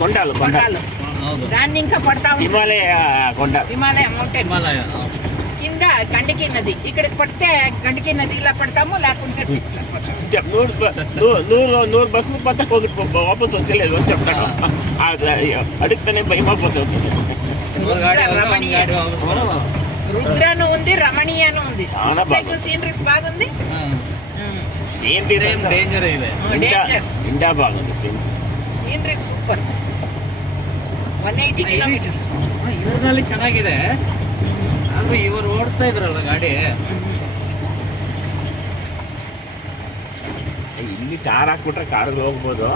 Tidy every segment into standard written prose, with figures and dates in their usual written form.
కొండలు కొండలు దాన్ని ఇంకా పడతా హిమాలయ కొండ, హిమాలయ మౌంటైన్. కింద గండికి నది, ఇక్కడికి పడితే గండికి నది ఇలా పడతాము, లేకుంటే నూరు బస్సులు పట్టకు వాపస్ వచ్చలేదు అని చెప్తాడు. అడిగితేనే భయమైపోతుంది. రుద్రను ఉంది, రమణీయను ఉంది, సీనరీస్ బాగుంది. ఇండియా బాగుంది, ಸೀನರಿ ಸೂಪರ್. 180 ಕಿಲೋಮೀಟರ್ಸ್ ಇದರಲ್ಲಿ ಚೆನ್ನಾಗಿದೆ. ಆದ್ರೆ ಇವರು ಓಡಿಸ್ತಾ ಇದ್ರಲ್ಲ ಗಾಡಿ, ಇಲ್ಲಿ ಕಾರ್ ಹಾಕ್ಬಿಟ್ರೆ ಕಾರ್ಗೆ ಹೋಗ್ಬೋದು.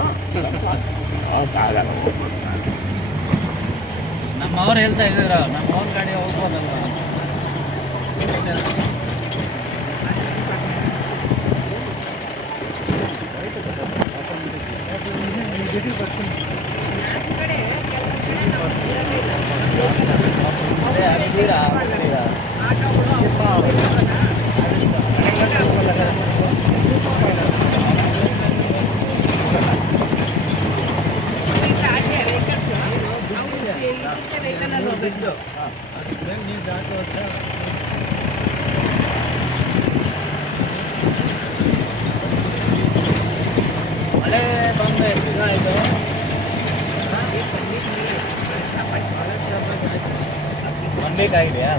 ನಮ್ಮವ್ರು ಹೇಳ್ತಾ ಇದ್ರು ನಮ್ಮವ್ರ ಗಾಡಿ ಹೋಗ್ಬೋದಲ್ಲ. ಮಳೆ ಬಂದು ಎಷ್ಟು ದಿನ ಆಯಿತು? ಒನ್ ವೀಕ್ ಆಗಿದೆಯಾ?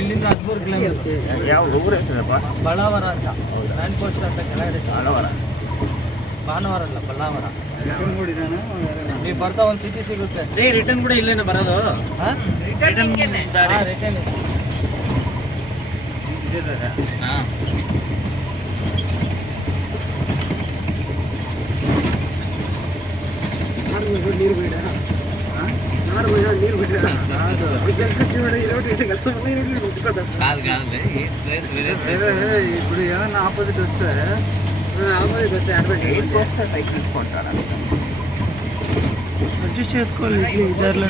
ಇಲ್ಲಿಂದ 13 ಕಿಲೋಮೀಟರ್. ಯಾವ ಊರ ಹೆಸರಪ್ಪ? ಬಳ್ಳಾವರ ಅಂತ, ಲ್ಯಾಂಡ್ ಪೋಸ್ಟ್ ಅಂತ ಕೆಳಗಡೆ. ಭಾನುವಾರ ಅಲ್ಲ, ಬಳ್ಳಾವರ. ನೀವು ಬರ್ತಾ ಒಂದು ಸಿಟಿ ಸಿಗುತ್ತೆ. ರಿಟರ್ನ್ ಕೂಡ ಇಲ್ಲೇನೆ ಬರೋದು? ರಿಟರ್ನ್ ಹಾಂ. ನೀರು ಬೇಡ, ನೀರು ಬೇಡ. ఇప్పుడు ఏమన్నా ఆపోజిట్ వస్తే అడ్జస్ట్ చేసుకోవాలి ఇద్దరులో.